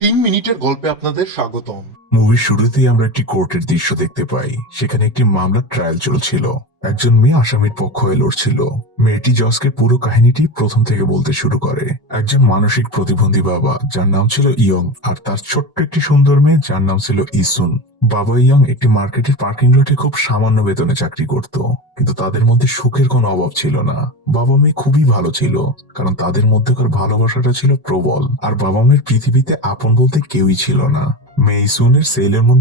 তিন মিনিটের গল্পে আপনাদের স্বাগতম। মুভির শুরুতেই আমরা একটি কোর্টের দৃশ্য দেখতে পাই। সেখানে একটি মামলার ট্রায়াল চলছিল। একজন মেয়ে আসামির পক্ষ হয়ে লড়ছিল। মেয়েটি জসকে পুরো কাহিনীটি প্রথম থেকে বলতে শুরু করে। একজন মানসিক প্রতিবন্ধী বাবা, যার নাম ছিল ইয়ং, আর তার ছোট্ট একটি সুন্দর মেয়ে, যার নাম ছিল ইসুন। বাবা ইয়ং একটি মার্কেটের পার্কিং লটে খুব সামান্য বেতনে চাকরি করত, কিন্তু তাদের মধ্যে সুখের কোনো অভাব ছিল না। বাবা মেয়ে খুবই ভালো ছিল, কারণ তাদের মধ্যেকার ভালোবাসাটা ছিল প্রবল, আর বাবা মেয়ের পৃথিবীতে আপন বলতে কেউই ছিল না। মেয়ে ইসুনের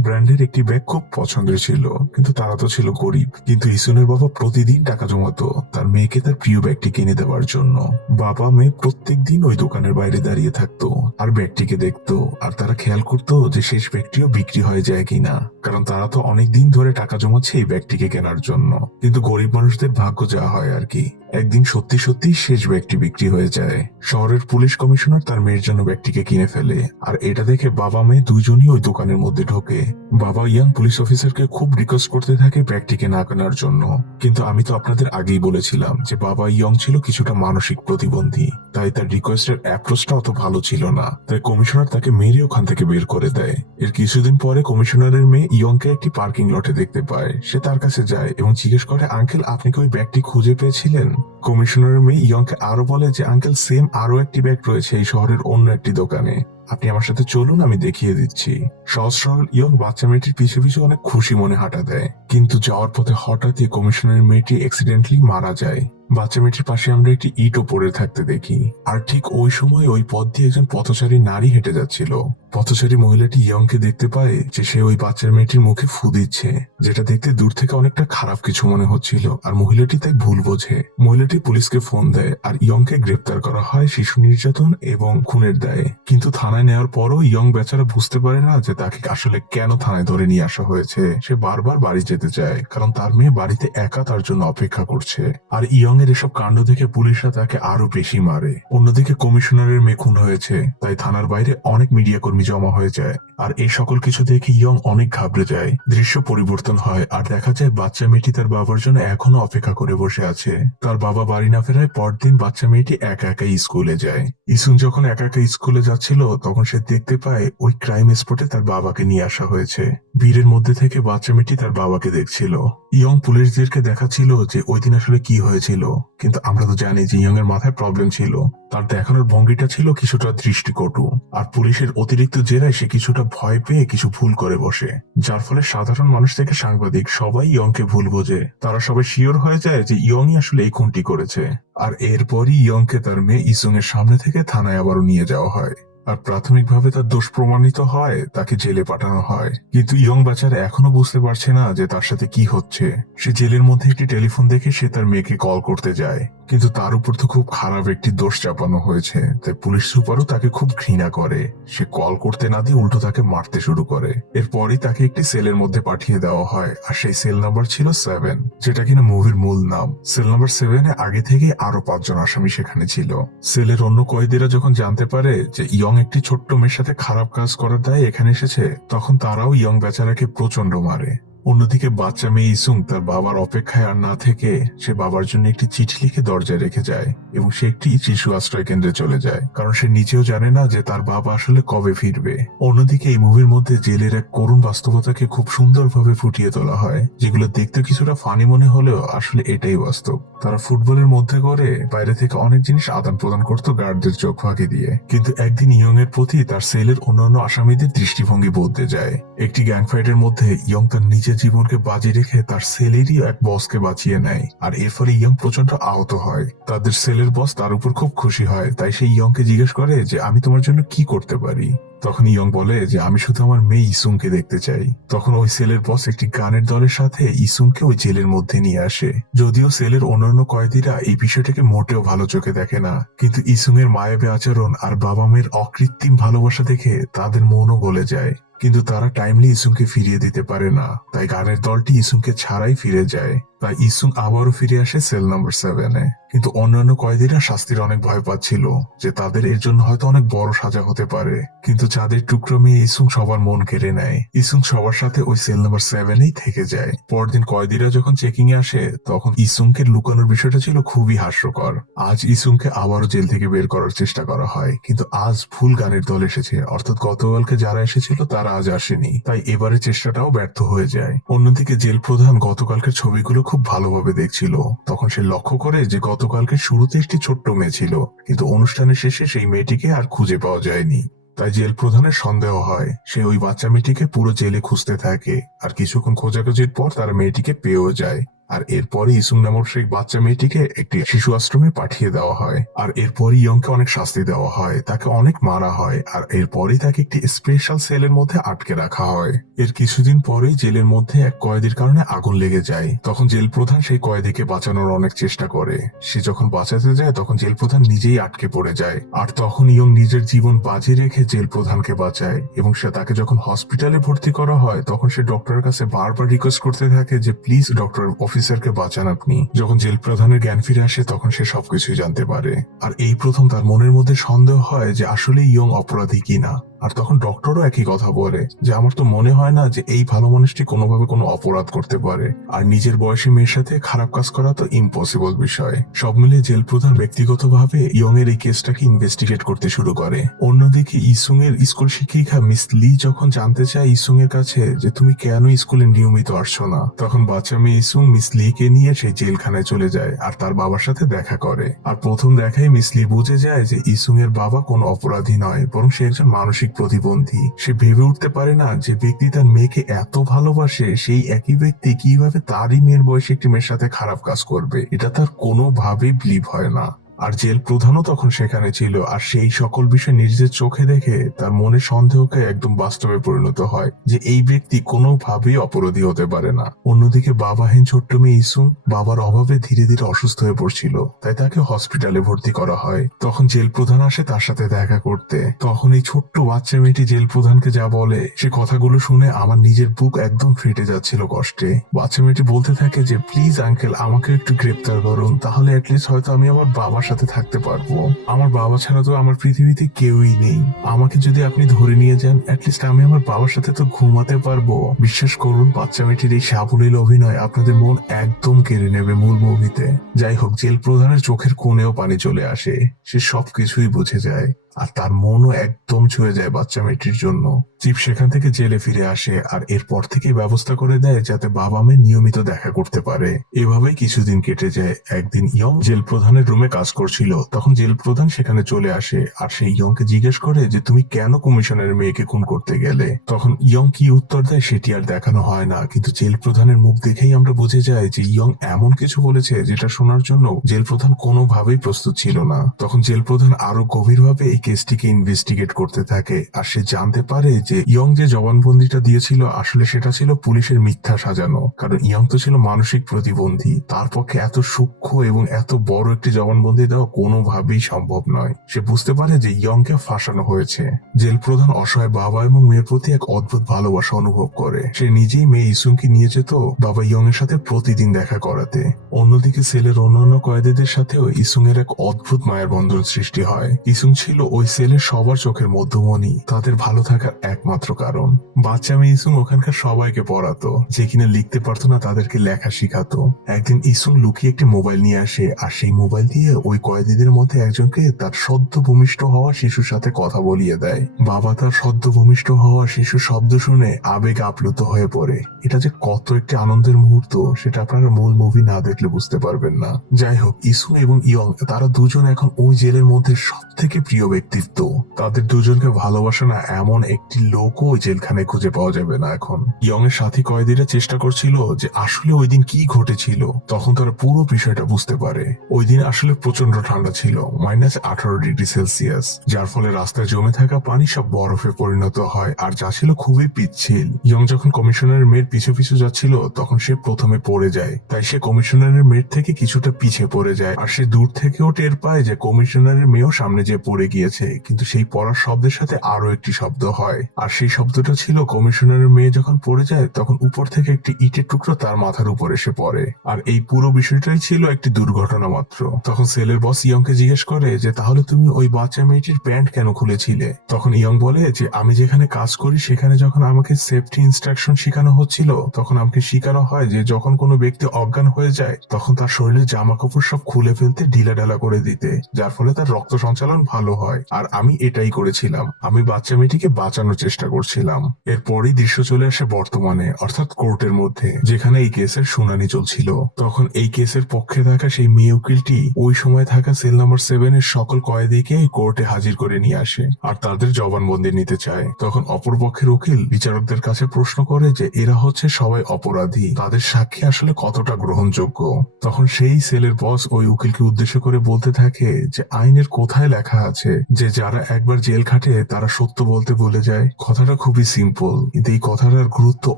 ব্র্যান্ডের একটি ব্যাগ খুব পছন্দের ছিল, কিন্তু তারা তো ছিল গরিব। কিন্তু ইসুনের বাবা প্রতিদিন টাকা জমাতো তার মেয়েকে তার প্রিয় ব্যাগটি কিনে দেওয়ার জন্য। বাবা, মেয়ে প্রত্যেক দিন ওই দোকানের বাইরে দাঁড়িয়ে থাকতো আর ব্যাগটিকে দেখতো আর তারা খেয়াল করতো যে শেষ ব্যাগটিও বিক্রি হয়ে যায় কিনা। কারণ তারা তো অনেক দিন ধরে টাকা জমাচ্ছে এই ব্যাগটিকে কেনার জন্য। কিন্তু গরিব মানুষদের ভাগ্য যা হয় আর কি। একদিন সত্যি সত্যি শেষ ব্যাগটি বিক্রি হয়ে যায়। শহরের পুলিশ কমিশনার তার মেয়ের জন্য ব্যাগটিকে কিনে ফেলে। আর এটা দেখে বাবা, মেয়ে দুইজনই ওই দোকানের মধ্যে ঢোকে। বাবা ইয়াং পুলিশ অফিসারকে খুব রিকোয়েস্ট করতে থাকে ব্যাগটিকে না কেনার জন্য। কিন্তু আমি তো আপনাদের আগেই বলেছিলাম যে বাবা ইয়ং ছিল কিছুটা মানসিক প্রতিবন্ধী। তাই তার রিকোয়েস্টের অ্যাপ্রোচটা অত ভালো ছিল না। তাই কমিশনার তাকে মেরে ওখান থেকে বের করে দেয়। এর কিছুদিন পরে কমিশনারের মেয়ে ইয়ংকে একটি পার্কিং লটে দেখতে পায়। সে তার কাছে যায় এবং জিজ্ঞেস করে, আঙ্কেল, আপনি কি ওই ব্যাগটি খুঁজে পেয়েছিলেন? কমিশনারের মেয়ে ইয়ংকে আরও বলে যে, আঙ্কেল, সেম আরও একটি ব্যাগ রয়েছে এই শহরের অন্য একটি দোকানে। আপনি আমার সাথে চলুন, আমি দেখিয়ে দিচ্ছি। সহজ সরল ইয়ং বাচ্চা মেয়েটির পিছু পিছু অনেক খুশি মনে হাঁটা দেয়। কিন্তু যাওয়ার পথে হঠাৎই কমিশনের মেয়েটি অ্যাক্সিডেন্টলি মারা যায়। বাচ্চা মেয়েটির পাশে আমরা একটি ইটও পড়ে থাকতে দেখি। আর ঠিক ওই সময় ওই পথ দিয়ে একজন পথচারী নারী হেঁটে যাচ্ছিল। পথচারী মহিলাটি ইয়ংকে দেখতে পায় যে সে ওই বাচ্চার মেয়েটির মুখে ফু দিচ্ছে, যেটা দেখতে দূর থেকে অনেকটা খারাপ কিছু মনে হচ্ছিল, আর মহিলাটি তাই ভুল বোঝে। মহিলাটি পুলিশকে ফোন দেয়, আর ইয়ংকে গ্রেপ্তার করা হয় শিশু নির্যাতন এবং খুনের দায়ে। কিন্তু থানায় নেওয়ার পরও ইয়ং বেচারা বুঝতে পারে না যে তাকে আসলে কেন থানায় ধরে নিয়ে আসা হয়েছে। সে বারবার বাড়ি যেতে চায়, কারণ তার মেয়ে বাড়িতে একা তার জন্য অপেক্ষা করছে। আর ইয়ং এর এসব কাণ্ড দেখে পুলিশরা তাকে আরও বেশি মারে। অন্যদিকে কমিশনারের মেয়ে খুন হয়েছে, তাই থানার বাইরে অনেক মিডিয়া কর্মী জমা হয়ে যায়, আর এই সকল কিছু দেখে ইয়ং অনেক ঘাবড়ে যায়। দৃশ্য পরিবর্তন হয়, আর দেখা যায় বাচ্চা মেয়েটি তার বাবার জন্য এখনও অপেক্ষা করে বসে আছে। তার বাবা বাড়ি না ফেরায় পরদিন বাচ্চা মেয়েটি একা একাই স্কুলে যায়। ইসুন যখন একা একা স্কুলে যাচ্ছিল, তখন সে দেখতে পায় ওই ক্রাইম স্পটে তার বাবাকে নিয়ে আসা হয়েছে। ভিড়ের মধ্যে থেকে বাচ্চা মেয়েটি তার বাবাকে দেখছিল। ইয়ং পুলিশদেরকে দেখাচ্ছিল যে ওই দিন আসলে কি হয়েছিল। কিন্তু আমরা তো জানি যে ইয়ং এর মাথায় প্রবলেম ছিল। তার দেখানোর ভঙ্গিটা ছিল কিছুটা দৃষ্টিকটু। আর পুলিশের অতিরিক্ত জেরায় সে কিছুটা ভয় পেয়ে কিছু ভুল করে বসে। যার ফলে সাধারণ মানুষ থেকে সাংবাদিক সবাই ইয়ংকে ভুল বোঝে। তারা সবাই শিওর হয়ে যায় যে ইয়ংই আসলে এই খুনটি করেছে। আর এরপরই ইয়ংকে তার মেয়ে ইসুং এর সামনে থেকে থানায় আবারও নিয়ে যাওয়া হয়। আর প্রাথমিকভাবে তার দোষ প্রমাণিত হয়, তাকে জেলে পাঠানো হয়। কিন্তু ইয়ং বাচ্চারা এখনও বুঝতে পারছে না যে তার সাথে কি হচ্ছে। সে জেলের মধ্যে একটি টেলিফোন দেখে সে তার মেয়েকে কল করতে যায়। কিন্তু তার উপর তো খুব খারাপ একটি দোষ চাপানো হয়েছে। তাই পুলিশ সুপারও তাকে খুব ঘৃণা করে। সে কল করতে না দিয়ে উল্টো তাকে মারতে শুরু করে। এরপরই তাকে একটি সেলের মধ্যে পাঠিয়ে দেওয়া হয়। আর সেই সেল নাম্বার ছিল সেভেন, যেটা কিনা মুভির মূল নাম। সেল নাম্বার সেভেনে আগে থেকে আরও পাঁচজন আসামি সেখানে ছিল। সেলের অন্য কয়েদিরা যখন জানতে পারে যে ইয়ং একটি ছোট্ট মেয়ের সাথে খারাপ কাজ করার দায় এখানে এসেছে, তখন তারাও ইয়ং বেচারাকে প্রচণ্ড মারে। অন্যদিকে বাচ্চা মেয়ে ইসুং তার বাবার অপেক্ষায় আর না থেকে সে বাবার জন্য একটি চিঠি লিখে দরজায় রেখে যায় এবং সে একটি শিশু আশ্রয় কেন্দ্রে চলে যায়। কারণ সে নিজেও জানে না যে তার বাবা আসলে কবে ফিরবে। অন্যদিকে এই মুভির মধ্যে জেলের এক করুণ বাস্তবতাকে খুব সুন্দরভাবে ফুটিয়ে তোলা হয়, যেগুলো দেখতে কিছুটা ফানি মনে হলেও আসলে এটাই বাস্তব। তারা ফুটবলের মধ্যে করে বাইরে থেকে অনেক জিনিস আদান প্রদান করতো গার্ডদের চোখ ফাঁকি দিয়ে। কিন্তু একদিন ইয়ং এর প্রতি তার সেলের অন্যান্য আসামিদের দৃষ্টিভঙ্গি বদলে যায়। একটি গ্যাং ফাইটের মধ্যে ইয়ং তার নিজের জীবনকে বাজি রেখে তার সেলেরই এক বসকে বাঁচিয়ে নেয়। আর এর ফলে ইয়ং প্রচণ্ড আহত হয়। তাদের সেলের বস তার উপর খুব খুশি হয়। তাই সেই ইয়ংকে জিজ্ঞেস করে যে, আমি তোমার জন্য কি করতে পারি? তখন ইয়ং বলে যে, আমি শুধু আমার মেয়ে ইসুংকে দেখতে চাই। তখন ওই সেলের বস একটি গানের দলের সাথে ইসুংকে ওই জেলের মধ্যে নিয়ে আসে। যদিও সেলের অন্যান্য কয়েদিরা এই বিষয়টাকে মোটেও ভালো চোখে দেখে না, কিন্তু ইসুং এর মায়াবী আচরণ আর বাবা মেয়ের অকৃত্রিম ভালোবাসা দেখে তাদের মনও গলে যায়। কিন্তু তারা টাইমলি ইসুংকে ফিরিয়ে দিতে পারে না, তাই গানের দলটি ইসুংকে ছাড়াই ফিরে যায়। তাই ইসুং আবারও ফিরে আসে সেল নাম্বার সেভেনে। কিন্তু অন্যান্য কয়েদিরা শাস্তির অনেক ভয় পাচ্ছিল যে তাদের এর জন্য হয়তো অনেক বড় সাজা হতে পারে। কিন্তু চাঁদের টুকরো মেয়ে ইসুং সবার মন কেড়ে নেয়। ইসুং সবার সাথে ওই সেল নাম্বার সেভেনেই থেকে যায়। পরদিন কয়েদিরা যখন চেকিং এ আসে, তখন ইসুংকে লুকানোর বিষয়টা ছিল খুবই হাস্যকর। আজ ইসুংকে আবারও জেল থেকে বের করার চেষ্টা করা হয়, কিন্তু আজ ভুল গানের দল এসেছে। অর্থাৎ গতকালকে যারা এসেছিল, তারা আজ আসেনি। তাই এবারে চেষ্টাটাও ব্যর্থ হয়ে যায়। অন্যদিকে জেল প্রধান গতকালকের ছবিগুলো খুব ভালোভাবে দেখছিল। তখন সে লক্ষ্য করে যে গতকালকে শুরুতে একটি ছোট্ট মেয়ে ছিল, কিন্তু অনুষ্ঠানের শেষে সেই মেয়েটিকে আর খুঁজে পাওয়া যায়নি। তাই জেল প্রধানের সন্দেহ হয়, সে ওই বাচ্চা মেয়েটিকে পুরো জেলে খুঁজতে থাকে, আর কিছুক্ষণ খোঁজাখুঁজির পর তারা মেয়েটিকে পেয়েও যায়। আর এরপরে ইসুং নামক সেই বাচ্চা মেয়েটিকে একটি শিশু আশ্রমে পাঠিয়ে দেওয়া হয়। আর এরপরই ইয়ংকে অনেক শাস্তি দেওয়া হয়, তাকে অনেক মারা হয়, আর এরপরই তাকে একটি স্পেশাল সেলের মধ্যে আটকে রাখা হয়। এর কিছুদিন পরেই জেলের মধ্যে এক কয়েদির কারণে আগুন লেগে যায়। তখন জেল প্রধান সেই কয়েদিকে বাঁচানোর অনেক চেষ্টা করে। সে যখন বাঁচাতে যায়, তখন জেল প্রধান নিজেই আটকে পড়ে যায়। আর তখন ইয়ং নিজের জীবন বাজি রেখে জেল প্রধানকে বাঁচায় এবং সে তাকে যখন হসপিটালে ভর্তি করা হয়, তখন সে ডক্টরের কাছে বারবার রিকোয়েস্ট করতে থাকে যে প্লিজ ডক্টর অফিসারকে বাঁচান আপনি। যখন জেল প্রধানের জ্ঞান ফিরে আসে, তখন সে সবকিছুই জানতে পারে। আর এই প্রথম তার মনের মধ্যে সন্দেহ হয় যে আসলে ইয়ং অপরাধী কিনা। আর তখন ডক্টরও একই কথা বলে যে, আমার তো মনে হয় না যে এই ভালো মানুষটি কোনোভাবে কোনো অপরাধ করতে পারে। আর নিজের বয়সী মেয়ের সাথে খারাপ কাজ করা তো ইম্পসিবল বিষয়। সব মিলিয়ে জেল প্রধান ব্যক্তিগতভাবে ইয়ং এর এই কেসটাকে ইনভেস্টিগেট করতে শুরু করে। অন্যদিকে ইসুং এর স্কুল শিক্ষিকা মিস লি যখন জানতে চায় ইসুং এর কাছে যে, তুমি কেন স্কুলে নিয়মিত আসছো না? তখন বাচ্চা মেয়ে ইসুং মিস লি কে নিয়ে সেই জেলখানায় চলে যায় আর তার বাবার সাথে দেখা করে। আর প্রথম দেখায় মিস লি বুঝে যায় যে ইসুং এর বাবা কোনো অপরাধী নয়, বরং সে একজন মানসিক প্রতিবন্ধী। সে ভেবে উঠতে পারে না যে ব্যক্তি তার মেয়েকে এত ভালোবাসে, সেই একই ব্যক্তি কীভাবে তারই মেয়ের বয়সে একটি মেয়ের সাথে খারাপ কাজ করবে। এটা তার কোনোভাবেই বিলিভ হয় না। আর জেল প্রধানও তখন সেখানে ছিল, আর সেই সকল বিষয় নিজের চোখে দেখে তার মনে সন্দেহকে একদম বাস্তবে পরিণত হয় যে এই ব্যক্তি কোনোভাবেই অপরাধী হতে পারে না। অন্যদিকে বাবাহীন ছোট্ট মেয়ে ইসুং বাবার অভাবে ধীরে ধীরে অসুস্থ হয়ে পড়ছিল, তাই তাকে হসপিটালে ভর্তি করা হয়। তখন জেল প্রধান আসে তার সাথে দেখা করতে। তখন এই ছোট্ট বাচ্চা মেয়েটি জেল প্রধানকে যা বলে, সে কথাগুলো শুনে আমার নিজের বুক একদম ফেটে যাচ্ছিল কষ্টে। বাচ্চা মেয়েটি বলতে থাকে যে, প্লিজ আঙ্কেল আমাকে একটু গ্রেপ্তার করুন, তাহলে অ্যাটলিস্ট হয়তো আমি আমার বাবার সাথে থাকতে পারব। আমার বাবা ছাড়া তো আমার পৃথিবীতে কেউই নেই। আমাকে যদি আপনি ধরে নিয়ে যান অ্যাটলিস্ট আমি আমার বাবার সাথে তো ঘুমাতে পারব। বিশ্বাস করুন বাচ্চা মেয়েটির এই সাবলীল অভিনয় আপনাদের মন একদম কেড়ে নেবে মূল মুভিতে যাই হোক জেল প্রধানের চোখের কোণেও পানি চলে আসে। সে সবকিছুই বুঝে যায়। আর তার মনও একদম ছুঁয়ে যায় বাচ্চা মেয়েটির জন্য। চিপ সেখান থেকে জেলে ফিরে আসে আর এরপর থেকে ব্যবস্থা করে দেয় যাতে বাবা মেয়ে নিয়মিত দেখা করতে পারে। এভাবেই কিছুদিন কেটে যায়। একদিন ইয়ং জেল প্রধানের রুমে কাজ করছিল। তখন জেল প্রধান সেখানে চলে আসে আর সেই ইয়ংকে জিজ্ঞেস করে যে, তুমি কেন কমিশনের মেয়েকে খুন করতে গেলে? তখন ইয়ং কি উত্তর দেয় সেটি আর দেখানো হয় না। কিন্তু জেল প্রধানের মুখ দেখেই আমরা বুঝে যাই যে, ইয়ং এমন কিছু বলেছে যেটা শোনার জন্য জেল প্রধান কোনোভাবেই প্রস্তুত ছিল না। তখন জেল প্রধান আরও গভীরভাবে এই কেসটিকে ইনভেস্টিগেট করতে থাকে। আর সে জানতে পারে যে ইয়ং যে জবানবন্দিটা দিয়েছিল, আসলে সেটা ছিল পুলিশের মিথ্যা সাজানো। কারণ ইয়ং তো ছিল মানসিক প্রতিবন্ধী। তার পক্ষে এত সূক্ষ্ম এবং এত বড় একটি জবানবন্দি দেওয়া কোনোভাবেই সম্ভব নয়। সে বুঝতে পারে যে ইয়ংকে ফাঁসানো হয়েছে। জেল প্রধান অসহায় বাবা এবং মেয়ের প্রতি এক অদ্ভুত ভালোবাসা অনুভব করে। সে নিজেই মেয়ে ইসুংকে নিয়ে যেত বাবা ইয়ং এর সাথে প্রতিদিন দেখা করাতে। অন্যদিকে সেলের অন্যান্য কয়েদিদের সাথেও ইসুং এর এক অদ্ভুত মায়ের বন্ধন সৃষ্টি হয়। ইসুং ছিল ওই সেলের সবার চোখের মধ্যমণি, তাদের ভালো থাকার একমাত্র কারণ। বাচ্চা মেয়ে ইসুং ওখানকার সবাইকে পড়াতো, যে কিনা লিখতে পারতো না তাদেরকে লেখা শিখাতো। একদিন ইসুং লুকিয়ে একটি মোবাইল নিয়ে আসে, আর সেই মোবাইল দিয়ে ওই কয়েদিদের মধ্যে একজনকে তার সদ্য ভূমিষ্ঠ হওয়া শিশুর সাথে কথা বলিয়ে দেয়। বাবা তার সদ্য ভূমিষ্ঠ হওয়া শিশুর শব্দ শুনে আবেগ আপ্লুত হয়ে পড়ে। এটা যে কত একটি আনন্দের মুহূর্ত, সেটা আপনারা মূল মুভি না দেখলে বুঝতে পারবেন না। যাই হোক ইসু এবং ইয়ং, তারা দুজন এখন ওই জেলের মধ্যে সব থেকে প্রিয় ব্যক্তিত্ব। তাদের দুজনকে ভালোবাসে না এমন একটি লোকও ওই জেলখানায় খুঁজে পাওয়া যাবে না এখন। ইয়ং এর সাথী কয়েদিরা চেষ্টা করছিল যে আসলে ওই দিন কি ঘটেছিল। তখন তারা পুরো বিষয়টা বুঝতে পারে। ওই দিন আসলে প্রচণ্ড ঠান্ডা ছিল, মাইনাস আঠারো ডিগ্রি সেলসিয়াস, যার ফলে রাস্তায় জমে থাকা পানি সব বরফে পরিণত হয়, আর যা ছিল খুবই পিচ্ছিল। ইয়ং যখন কমিশনারের মেয়ের পিছু পিছু যাচ্ছিল, তখন সে প্রথমে পড়ে যায়। তাই সে কমিশনারের মেয়ের থেকে কিছুটা পিছে পড়ে যায়, আর সে দূর থেকেও টের পায় যে কমিশনারের মেয়েও সামনে যে পড়ে গিয়েছে। পড়েছে কিন্তু সেই পড়ার শব্দের সাথে আরও একটি শব্দ হয়। আর সেই শব্দটা ছিল, কমিশনারের মেয়ে যখন পড়ে যায়, তখন উপর থেকে একটি ইটের টুকরো তার মাথার উপর এসে পড়ে। আর এই পুরো বিষয়টাই ছিল একটি দুর্ঘটনা মাত্র। তখন সেলের বস ইয়ংকে জিজ্ঞেস করে যে, তাহলে তুমি ওই বাচ্চা মেয়েটির প্যান্ট কেন খুলেছিলে? তখন ইয়ং বলে যে, আমি যেখানে কাজ করি, সেখানে যখন আমাকে সেফটি ইনস্ট্রাকশন শেখানো হচ্ছিল, তখন আমাকে শেখানো হয় যে, যখন কোনো ব্যক্তি অজ্ঞান হয়ে যায়, তখন তার শরীরের জামা কাপড় সব খুলে ফেলতে ঢিলা ঢালা করে দিতে, যার ফলে তার রক্ত সঞ্চালন ভালো হয়। আর আমি এটাই করেছিলাম। আমি বাচ্চা মেয়েটিকে বাঁচানোর চেষ্টা করছিলাম। এরপরই দৃশ্য চলে আসে বর্তমানে, অর্থাৎ কোর্টের মধ্যে, যেখানে এই কেসের শুনানি চলছিল। তখন এই কেসের পক্ষে থাকা সেই মেয়ে উকিলটি ওই সময় থাকা সেল নাম্বার সেভেন এর সকল কয়েদিকে কোর্টে হাজির করে নিয়ে আসে আর তাদের জবানবন্দি নিতে চায়। তখন অপরপক্ষের উকিল বিচারকদের কাছে প্রশ্ন করে যে, এরা হচ্ছে সবাই অপরাধী। তাদের সাক্ষী আসলে কতটা গ্রহণযোগ্য? তখন সেই সেলের বস ওই উকিলকে উদ্দেশ্য করে বলতে থাকে যে, আইনের কোথায় লেখা আছে যে যারা একবার জেল খাটে, তারা সত্য বলতে বলে যায়। কথাটা খুবই সিম্পল কিন্তু এই কথাটার গুরুত্ব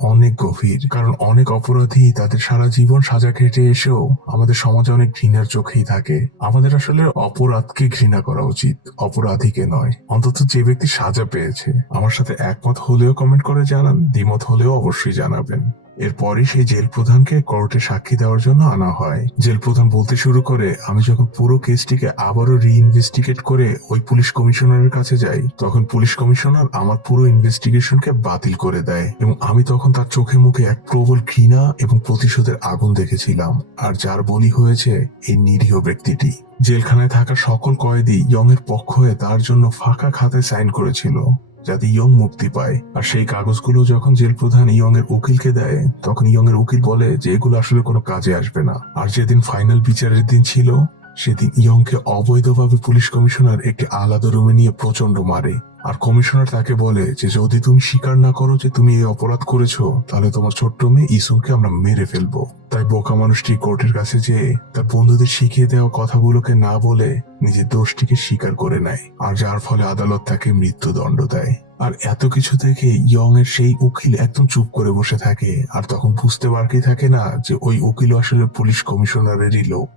অনেক গভীর। কারণ অনেক অপরাধী তাদের সারা জীবন সাজা খেটে এসেও আমাদের সমাজে অনেক ঘৃণার চোখেই থাকে। আমাদের আসলে অপরাধকে ঘৃণা করা উচিত, অপরাধীকে নয়। অন্তত যে ব্যক্তি সাজা পেয়েছে। আমার সাথে একমত হলেও কমেন্ট করে জানান, দ্বিমত হলেও অবশ্যই জানাবেন। এরপরই সেই জেল প্রধানকে কোর্টে সাক্ষী দেওয়ার জন্য আনা হয়। জেল প্রধান বলতে শুরু করে, আমি যখন পুরো কেসটিকে আবারও রিইনভেস্টিগেট করে ওই পুলিশ কমিশনারের কাছে যাই, তখন পুলিশ কমিশনার আমার পুরো ইনভেস্টিগেশনকে বাতিল করে দেয় এবং আমি তখন তার চোখে মুখে এক প্রবল ঘৃণা এবং প্রতিশোধের আগুন দেখেছিলাম। আর যার বলি হয়েছে, এই নিরীহ ব্যক্তিটি। জেলখানায় থাকা সকল কয়েদি ইয়ং এর পক্ষ হয়ে তার জন্য ফাঁকা খাতায় সাইন করেছিল। যাতে ইয়ং মুক্তি পায়। আর সেই কাগজগুলো যখন জেল প্রধান ইয়ং এর উকিলকে দেয়, তখন ইয়ং এর উকিল বলে যে এগুলো আসলে কোনো কাজে আসবে না। আর যেদিন ফাইনাল বিচারের দিন ছিল সেদিন ইয়ংকে অবৈধভাবে পুলিশ কমিশনার একটি আলাদা রুমে নিয়ে প্রচণ্ড মারে। আর কমিশনার তাকে বলে যে, যদি তুমি স্বীকার না করো যে তুমি এই অপরাধ করেছ, তাহলে তোমার ছোট্ট মেয়ে ইসুমকে আমরা মেরে ফেলব। তাই বোকা মানুষটি কোর্টের কাছে যেয়ে তার বন্ধুদের শিখিয়ে দেওয়া কথাগুলোকে না বলে নিজের দোষটিকে স্বীকার করে নেয়। আর যার ফলে আদালত তাকে মৃত্যুদণ্ড দেয়। আর এত কিছু থেকে ইয়ং এর সেই উকিল একদম চুপ করে বসে থাকে, আর তখন বুঝতে বাকি থাকে না যে ওই উকিল আসলে পুলিশ কমিশনারেরই লোক।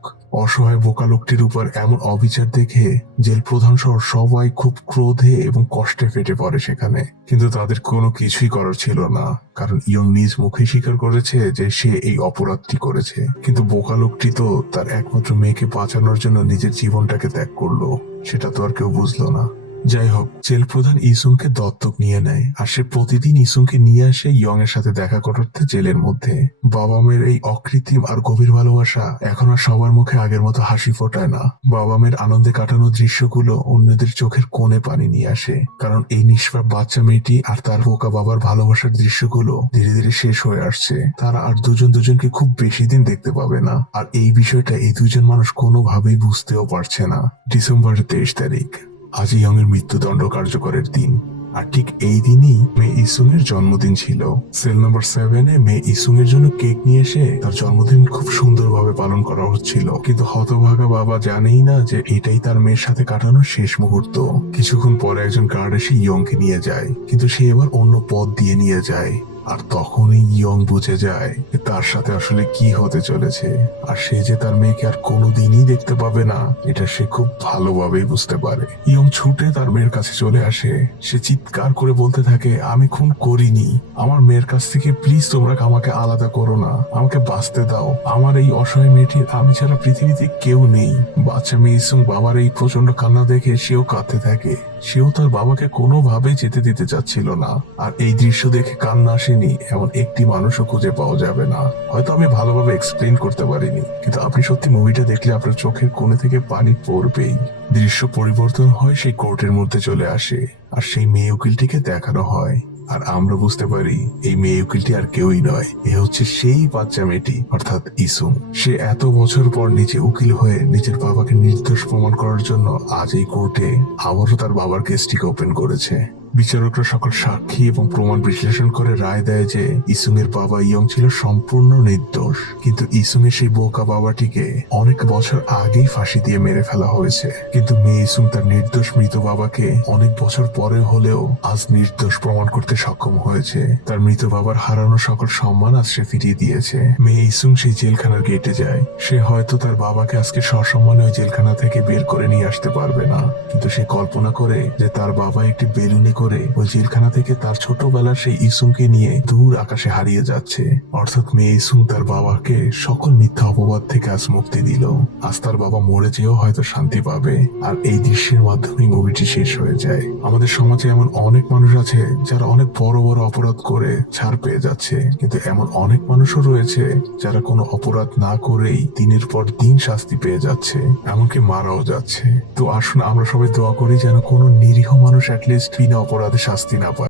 অসহায় বোকা লোকটির উপর এমন অবিচার দেখে জেল প্রধান সহ সবাই খুব ক্রোধে এবং কষ্টে ফেটে পড়ে সেখানে। কিন্তু তাদের কোনো কিছুই করার ছিল না, কারণ ইয়ং নিজ মুখে স্বীকার করেছে যে সে এই অপরাধটি করেছে। কিন্তু বোকা লোকটি তো তার একমাত্র মেয়েকে বাঁচানোর জন্য নিজের জীবনটাকে ত্যাগ করল, সেটা তো আর কেউ বুঝলো না। যাই হোক জেল প্রধান ইসুংকে দত্তক নিয়ে নেয় আর সে প্রতিদিন ইসুংকে নিয়ে আসে ইয়ং এর সাথে দেখা করতে জেলের মধ্যে। বাবা মেয়ের এই অকৃত্রিম আর গভীর ভালোবাসা এখন আর সবার মুখে আগের মতো হাসি ফোটায় না। বাবা মেয়ের আনন্দে কাটানো দৃশ্যগুলো অন্যদের চোখের কোণে পানি নিয়ে আসে, কারণ এই নিষ্পাপ বাচ্চা মেয়েটি আর তার বোকা বাবার ভালোবাসার দৃশ্যগুলো ধীরে ধীরে শেষ হয়ে আসছে। তারা আর দুজন দুজনকে খুব বেশি দিন দেখতে পাবে না, আর এই বিষয়টা এই দুজন মানুষ কোনোভাবেই বুঝতেও পারছে না। ডিসেম্বরের তেইশ তারিখ। আজ ইয়ং এর মৃত্যুদণ্ড কার্যকরের দিন। আর ঠিক এই দিনই মে ইসুং এর জন্মদিন ছিল। সেল নম্বর সেভেনে মে ইসুং এর জন্য কেক নিয়ে এসে তার জন্মদিন খুব সুন্দরভাবে পালন করা হচ্ছিল। কিন্তু হতভাগা বাবা জানেই না যে এটাই তার মেয়ের সাথে কাটানোর শেষ মুহূর্ত। কিছুক্ষণ পরে একজন গার্ড এসে ইয়ংকে নিয়ে যায়। কিন্তু সে এবার অন্য পথ দিয়ে নিয়ে যায়। আর তখনই ইয়ং বুঝে যায় তার সাথে আসলে কি হতে চলেছে। আর সে যে তার মেয়েকে আর কোনোদিনই দেখতে পাবে না, এটা সে খুব ভালোভাবেই বুঝতে পারে। ইয়ং ছুটে তার মেয়ের কাছে চলে আসে। সে চিৎকার করে বলতে থাকে, আমি খুন করিনি। আমার মেয়ের কাছ থেকে প্লিজ তোমরা আমাকে আলাদা করো না। আমাকে বাঁচতে দাও। আমার এই অসহায় মেয়েটির আমি ছাড়া পৃথিবীতে কেউ নেই। বাচ্চা মেয়ে ইসুং বাবার এই প্রচণ্ড কান্না দেখে সেও কাঁদতে থাকে। সেও তার বাবাকে কোনোভাবেই যেতে দিতে চাচ্ছিল না। আর এই দৃশ্য দেখে কান্না আসেনি, এমন একটি মানুষও খুঁজে পাওয়া যাবে না। হয়তো আমি ভালোভাবে এক্সপ্লেন করতে পারিনি, কিন্তু আপনি সত্যি মুভিটা দেখলে আপনার চোখের কোণে থেকে পানি পড়বেই। দৃশ্য পরিবর্তন হয় সেই কোর্টের মধ্যে চলে আসে, আর সেই মেয়ে উকিলটিকে দেখানো হয়। আর আমরা বুঝতে পারি এই মেয়ে উকিলটি আর কেউই নয়। এ হচ্ছে সেই বাচ্চা মেয়েটি, অর্থাৎ ইসুম। সে এত বছর পর নিজে উকিল হয়ে নিজের বাবাকে নির্দোষ প্রমাণ করার জন্য আজ এই কোর্টে আবারও তার বাবার কেসটিকে ওপেন করেছে। বিচারকরা সকল সাক্ষী এবং প্রমাণ বিশ্লেষণ করে রায় দেয় যে ইসুং এর বাবা ইয়ং ছিল সম্পূর্ণ নির্দোষ। কিন্তু ইসুং এর সেই বোকা বাবাটিকে অনেক বছর আগেই ফাঁসি দিয়ে মেরে ফেলা হয়েছে। কিন্তু মেয়ে ইসুং তার নির্দোষ মৃত বাবাকে অনেক বছর পরে হলেও আজ নির্দোষ প্রমাণ করতে সক্ষম হয়েছে। তার মৃত বাবার হারানো সকল সম্মান আজ সে ফিরিয়ে দিয়েছে। মেয়ে ইসুং সেই জেলখানার গেটে যায়। সে হয়তো তার বাবাকে আজকে সসম্মানে ওই জেলখানা থেকে বের করে নিয়ে আসতে পারবে না। কিন্তু সে কল্পনা করে যে তার বাবা একটি বেলুনে করে ওই জেলখানা থেকে তার ছোটবেলার সেই ইসুংকে নিয়ে দূর আকাশে হারিয়ে যাচ্ছে। অর্থাৎ মেয়ে ইসুং তার বাবাকে সকল মিথ্যা অপবাদ থেকে আজ মুক্তি দিল। আজ তার বাবা মরে যেও হয়তো শান্তি পাবে। আর এই দৃশ্যের মাধ্যমে মুভিটি শেষ হয়ে যায়। আমাদের সমাজে এমন অনেক মানুষ আছে যারা অনেক বড় বড় অপরাধ করে ছাড় পেয়ে যাচ্ছে। কিন্তু এমন অনেক মানুষও রয়েছে যারা কোনো অপরাধ না করেই দিনের পর দিন শাস্তি পেয়ে যাচ্ছে, এমনকি মারাও যাচ্ছে। তো আসুন আমরা সবাই দোয়া করি যেন কোনো নিরীহ মানুষ অ্যাটলিস্ট বিনা অপরাধে শাস্তি না পায়।